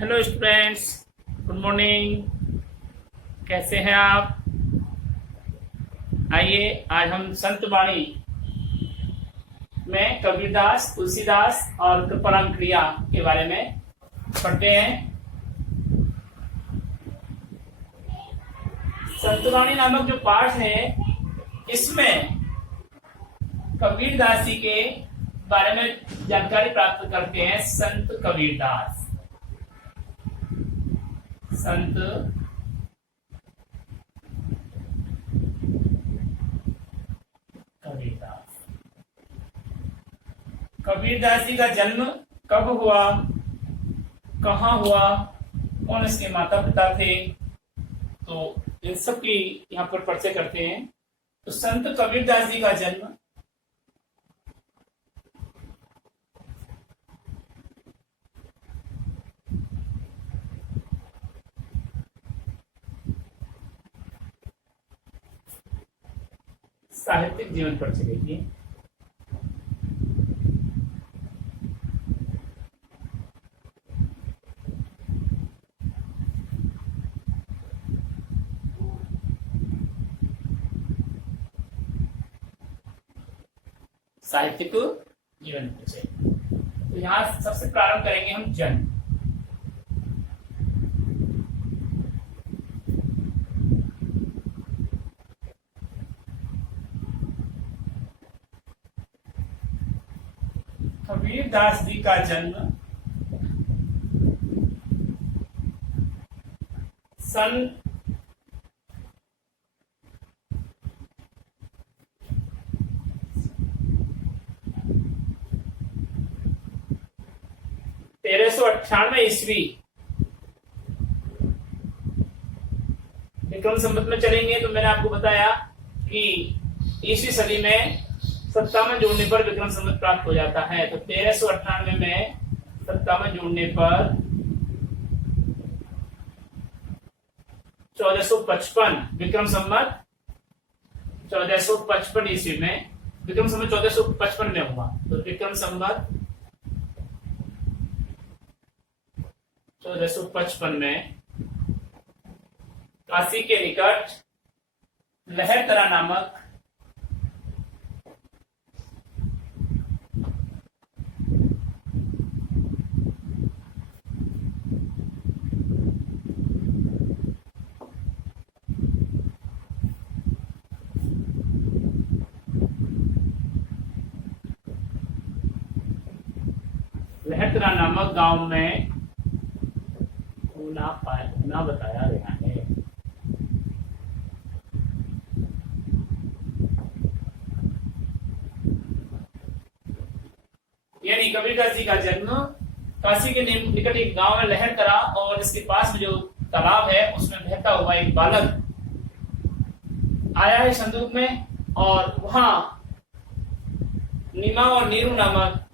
Hello students, good morning. कैसे हैं आप? आइए आज हम संत वाणी में कबीरदास, तुलसीदास और कृपाराम क्रिया के बारे में पढ़ते हैं। संत वाणी नामक जो पाठ है, इसमें कबीरदास जी के बारे में जानकारी प्राप्त करते हैं। संत कबीरदास, संत कबीरदास। कबीरदास जी का जन्म कब हुआ, कहाँ हुआ, कौन इसके माता पिता थे, तो इन सब की यहाँ पर परिचय करते हैं। तो संत कबीरदास जी का जन्म साहित्यिक जीवन पर चलेगी। साहित्यिक जीवन पर चलेगी। तो यहाँ सबसे प्रारंभ करेंगे हम जन्म। कबीरदास जी का जन्म सन 1398 ईस्वी विक्रम संवत में चलेंगे। तो मैंने आपको बताया कि ईस्वी सदी में 57 जोड़ने पर विक्रम संवत प्राप्त हो जाता है। तो 1398 में 57 जोड़ने पर 1455 विक्रम संवत 1455 ईस्वी में, विक्रम संवत 1455 में हुआ। तो विक्रम संवत 1455 में काशी के निकट लहरतरा नामक गांव में ना बताया गया है। यानी कबीरदास जी का जन्म काशी के निकट एक गांव में लहरतरा, और इसके पास में जो तालाब है उसमें बहता हुआ एक बालक आया है संदूक में, और वहां नीमा और नीरू नामक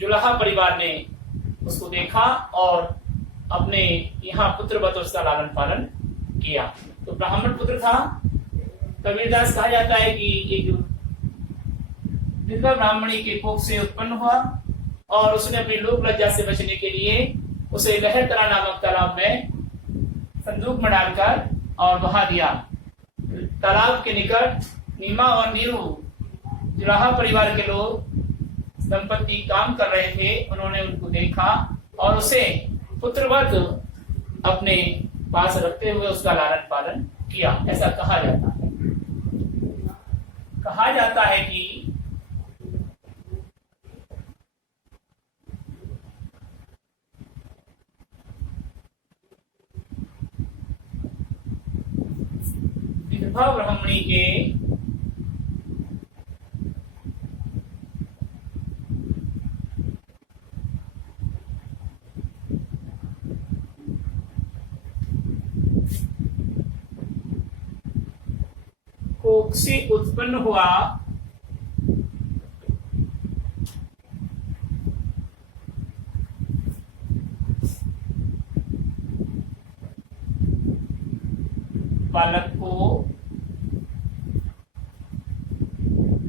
जुलाहा परिवार ने उसको देखा और अपने यहाँ पुत्रवत उसका लालन पालन किया। तो ब्राह्मण पुत्र था। कबीरदास कहा जाता है कि एक विधवा ब्राह्मणी के कोख से उत्पन्न हुआ, और उसने अपनी लोक लज्जा से बचने के लिए उसे लहरतरा नामक तालाब में संदूक में डालकर और बहा दिया। तालाब के निकट नीमा और नीरू जुलाहा परिवार के लोग दंपति काम कर रहे थे। उन्होंने उनको देखा और उसे पुत्रवत अपने पास रखते हुए उसका लालन पालन किया, ऐसा कहा जाता है। कहा जाता है कि विधवा ब्राह्मणी के कोख से उत्पन्न हुआ बालक को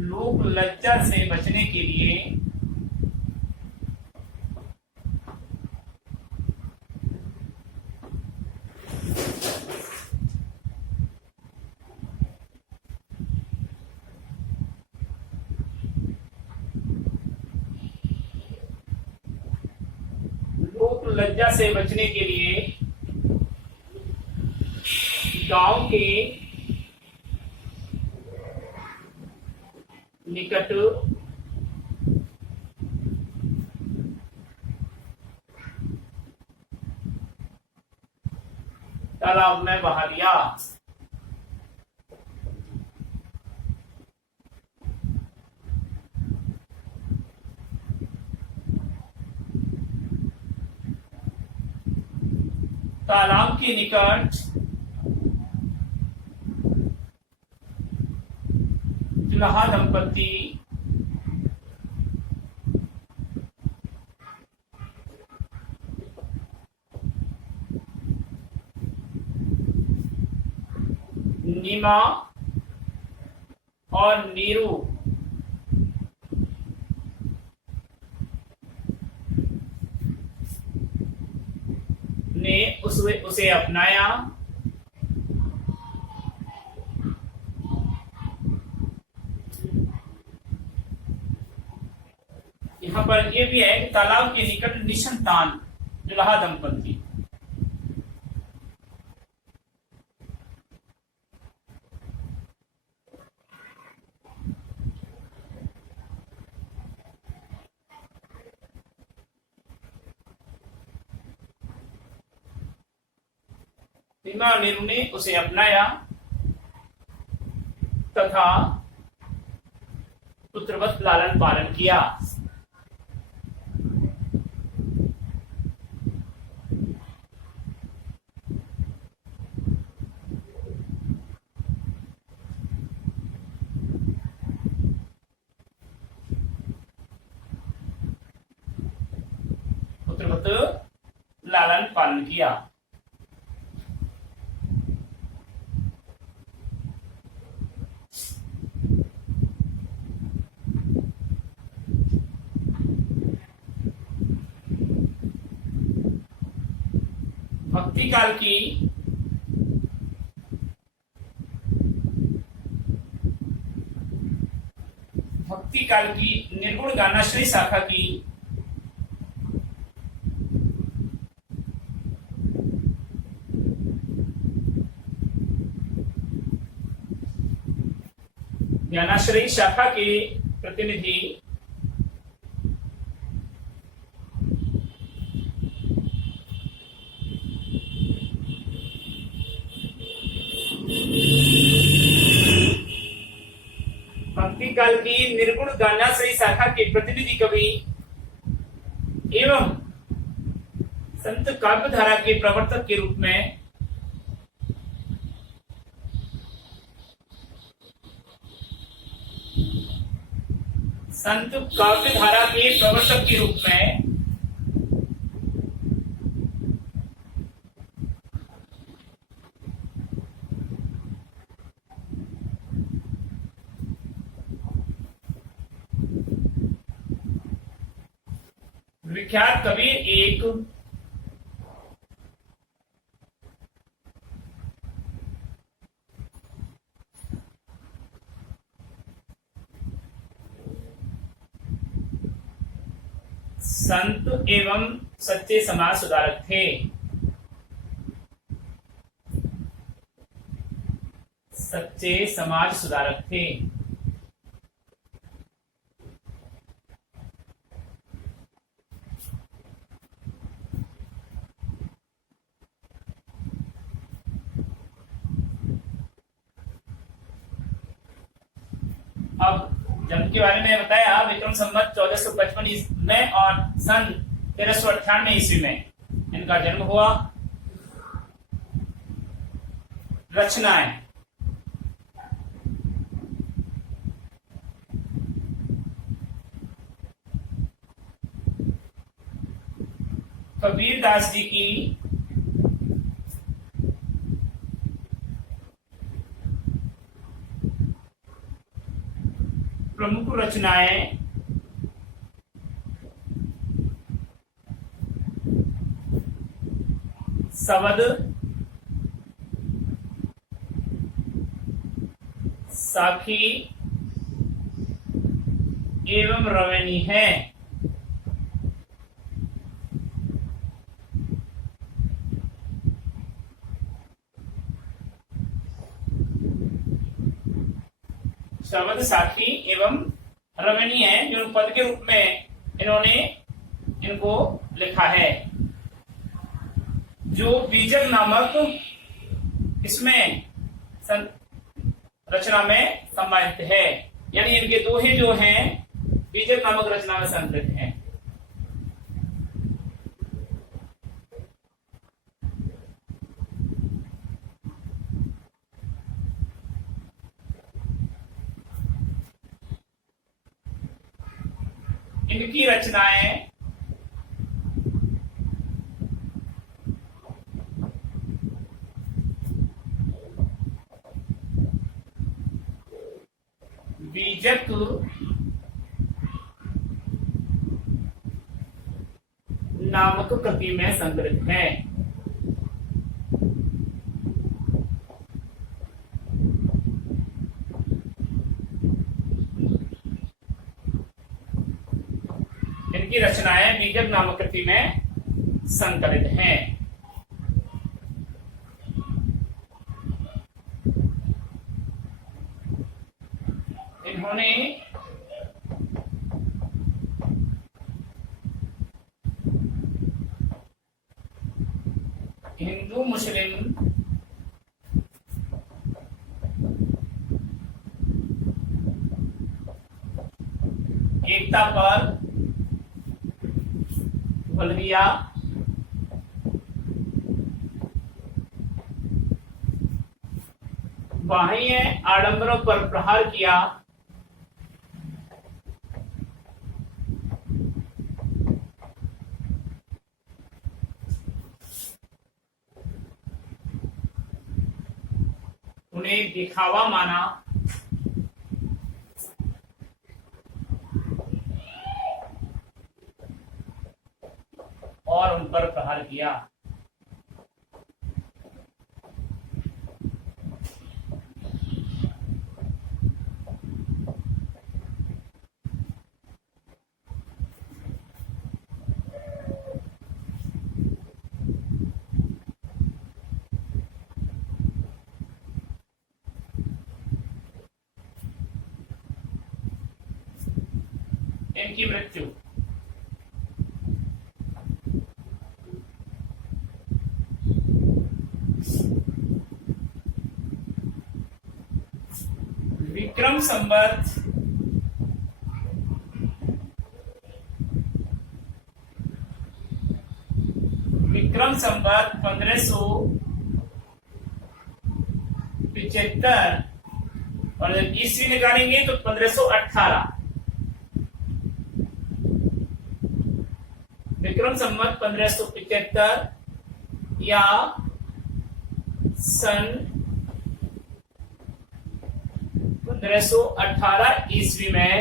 लोक लज्जा से बचने के लिए लज्जा से बचने के लिए गांव के निकट तालाब में बहा दिया। तालाब के निकट दुल्हा दंपति नीमा और नीरू ने उसे अपनाया। यहाँ पर यह भी है कि तालाब के निकट निसंतान दुल्हा दंपति नीमा और नीरू ने उसे अपनाया तथा पुत्रवत लालन पालन किया। पुत्रवत लालन पालन किया। भक्ति काल की निर्गुण गानाश्री शाखा की ज्ञानाश्रयी शाखा के प्रतिनिधि भक्ति काल की निर्गुण गानाश्रयी शाखा के प्रतिनिधि कवि एवं संत काव्यधारा के प्रवर्तक के रूप में संत काव्यधारा के प्रवर्तक के रूप में विख्यात कवि एक संत एवं सच्चे समाज सुधारक थे। सच्चे समाज सुधारक थे। अब जन्म के बारे में बताया विक्रम संवत 1455 में और सन 1398 ईस्वी में इनका जन्म हुआ। रचनाएं कबीर दास जी की प्रमुख रचनाएं सवद, साखी एवं रवैनी है। सर्वद साखी एवं रमणीय जो पद के रूप में इन्होंने इनको लिखा है, जो बीजक नामक इसमें रचना में सम्मानित है। यानी इनके दोहे जो हैं बीजक नामक रचना में संकलित हैं। इनकी रचनाएं बीजक नामक कृति में संग्रहित है। इनकी रचनाएं बीजक नामक कृति में संकलित हैं। इन्होंने हिंदू मुस्लिम एकता पर बल दिया, बाह्य आडंबरों पर प्रहार किया, उन्हें दिखावा माना और उन पर प्रहार किया। इनकी मृत्यु विक्रम संवत विक्रम संवत 1575 और जब ईस्वी निकालेंगे तो 1518। विक्रम संवत 1575 या सन 1518 ईस्वी में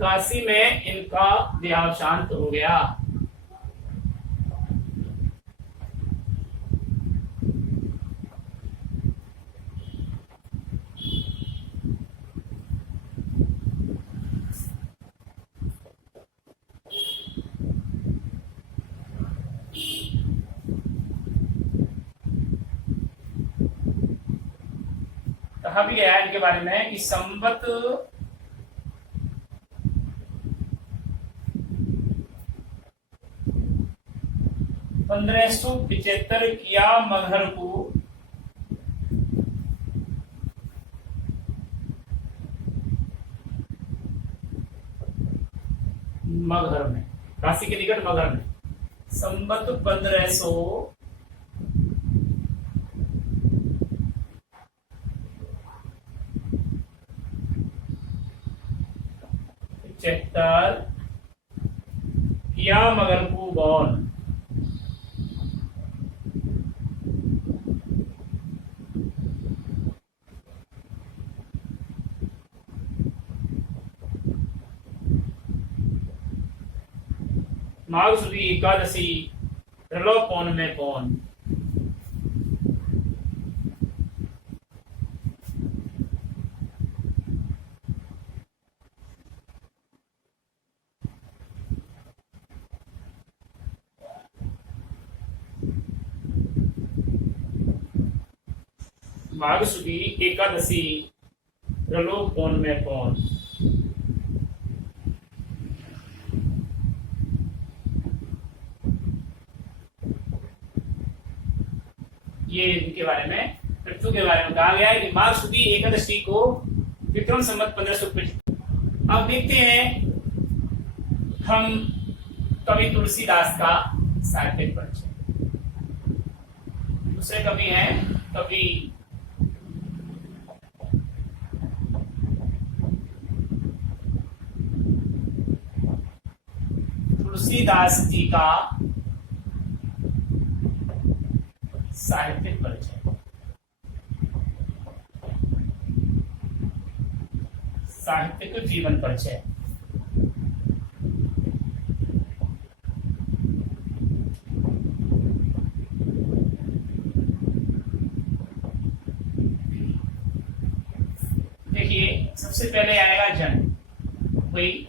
काशी में इनका देहावसान हो गया। कहा भी गया इनके बारे में कि संवत 1575 किया मगहर को मगहर में, काशी के निकट मगहर में संवत 1575 किया मगर को बॉन। माघ सुदी एकादशी त्रिलोपौन में पौन। माघ सुदी एकादशी रलो कौन में कौन। ये इनके बारे में, ऋतु के बारे में कहा गया है कि माघ सुदी एकादशी को विक्रम संवत 1550। अब देखते हैं हम कवि तुलसीदास का साहित्यिक परिचय। दूसरे कवि हैं कवि तुलसीदास जी का साहित्यिक परिचय। साहित्यिक जीवन परिचय। देखिए सबसे पहले आएगा जन्म। वही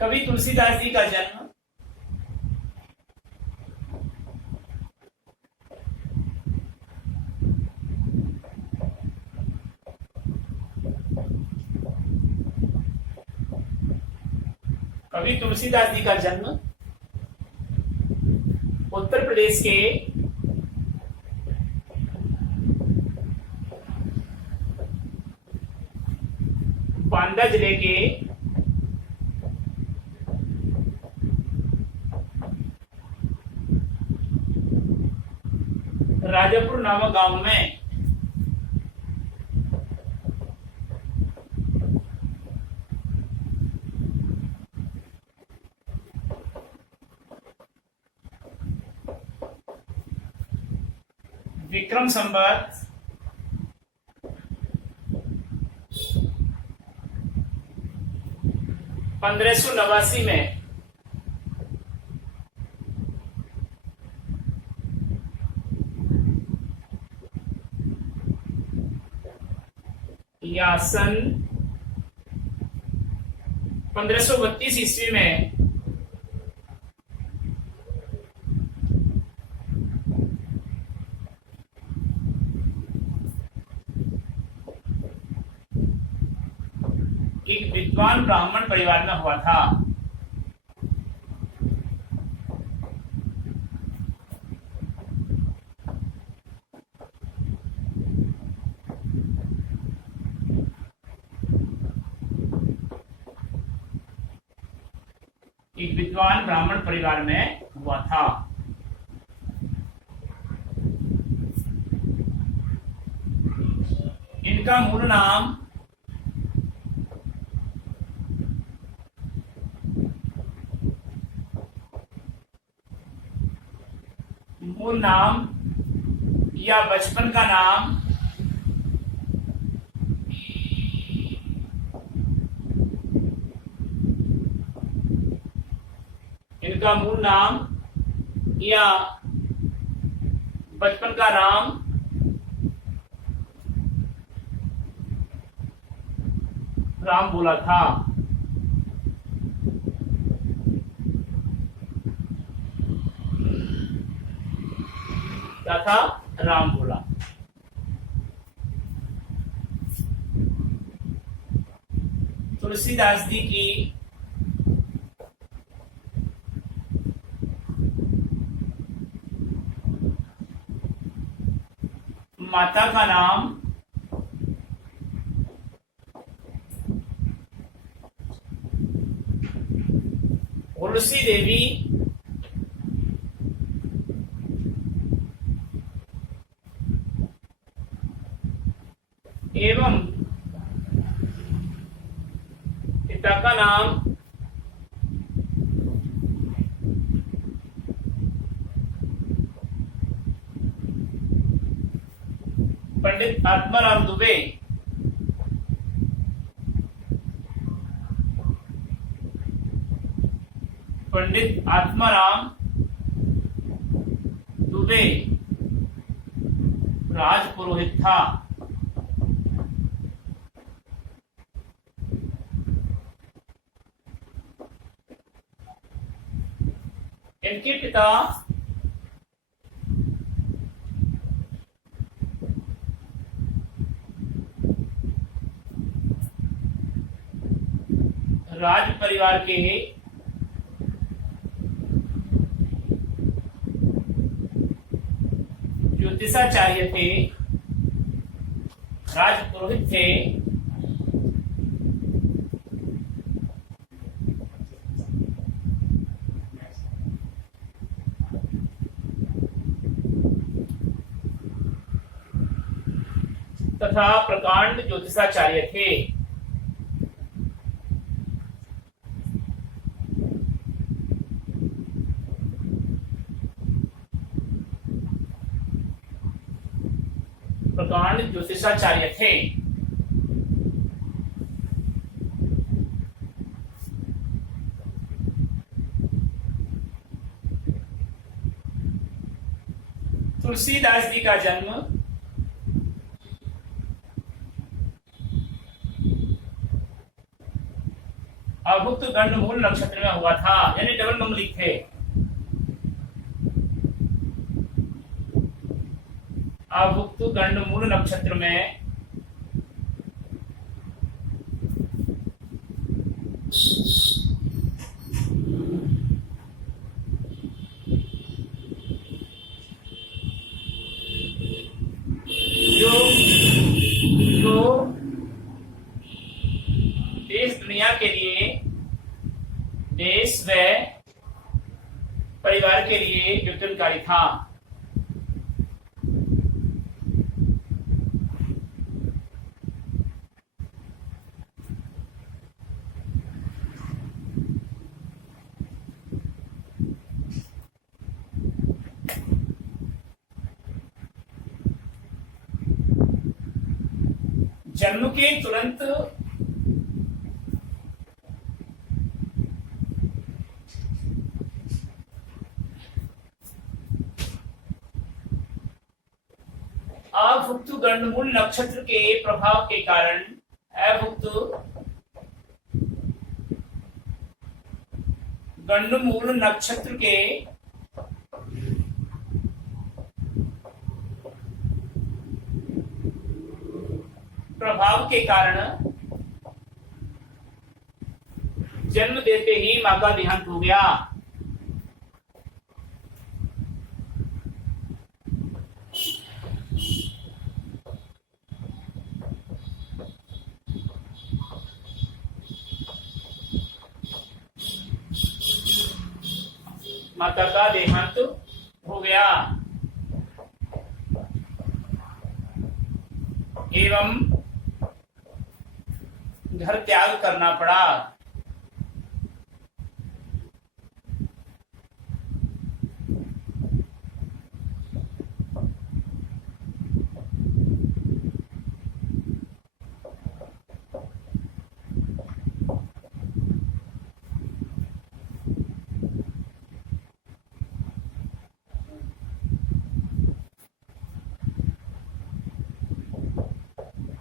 कवि तुलसीदास जी का जन्म उत्तर प्रदेश के बांदा जिले के राजापुर नामक गांव में विक्रम संवत 1589 में या सन 1532 ईस्वी में एक विद्वान ब्राह्मण परिवार में हुआ था। एक विद्वान ब्राह्मण परिवार में हुआ था। इनका मूल नाम या बचपन का नाम इनका मूल नाम या बचपन का नाम राम बोला था। क्या था? राम बोला। तुलसीदास जी की माता का नाम तुलसी देवी एवं पिता का नाम पंडित आत्माराम दुबे। पंडित आत्माराम दुबे राजपुरोहित था। इनके पिता राज परिवार के ज्योतिषाचार्य थे, राजपुरोहित थे, तथा प्रकांड ज्योतिषाचार्य थे। प्रकांड ज्योतिषाचार्य थे। तुलसीदास जी का जन्म अभुक्त गंड मूल नक्षत्र में हुआ था, यानी डबल मंगलिक थे। अभुक्त गंड मूल नक्षत्र में जो देश दुनिया के लिए, देश व परिवार के लिए युद्धकारी था। जन्म के तुरंत अभुक्त गंडमूल नक्षत्र के प्रभाव के कारण, अभुक्त गंडमूल नक्षत्र के प्रभाव के कारण जन्म देते ही मां का देहांत हो गया। माता का देहांत हो गया एवं घर त्याग करना पड़ा।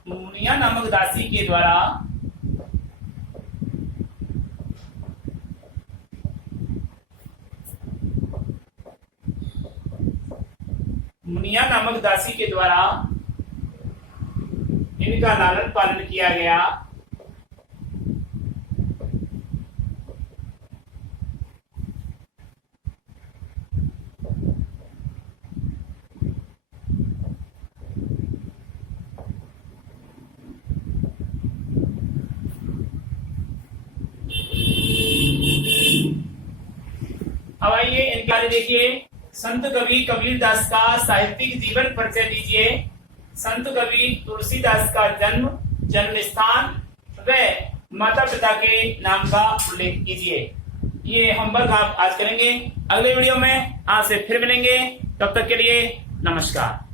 मुनिया नामक दासी के द्वारा इनका लालन पालन किया गया। अब आइए इनके बारे देखिए। संत कवि कबीरदास का साहित्यिक जीवन परिचय दीजिए। संत कवि तुलसीदास का जन्म, जन्म स्थान व माता पिता के नाम का उल्लेख कीजिए। ये होमवर्क आप आज करेंगे। अगले वीडियो में आज से फिर मिलेंगे। तब तक के लिए नमस्कार।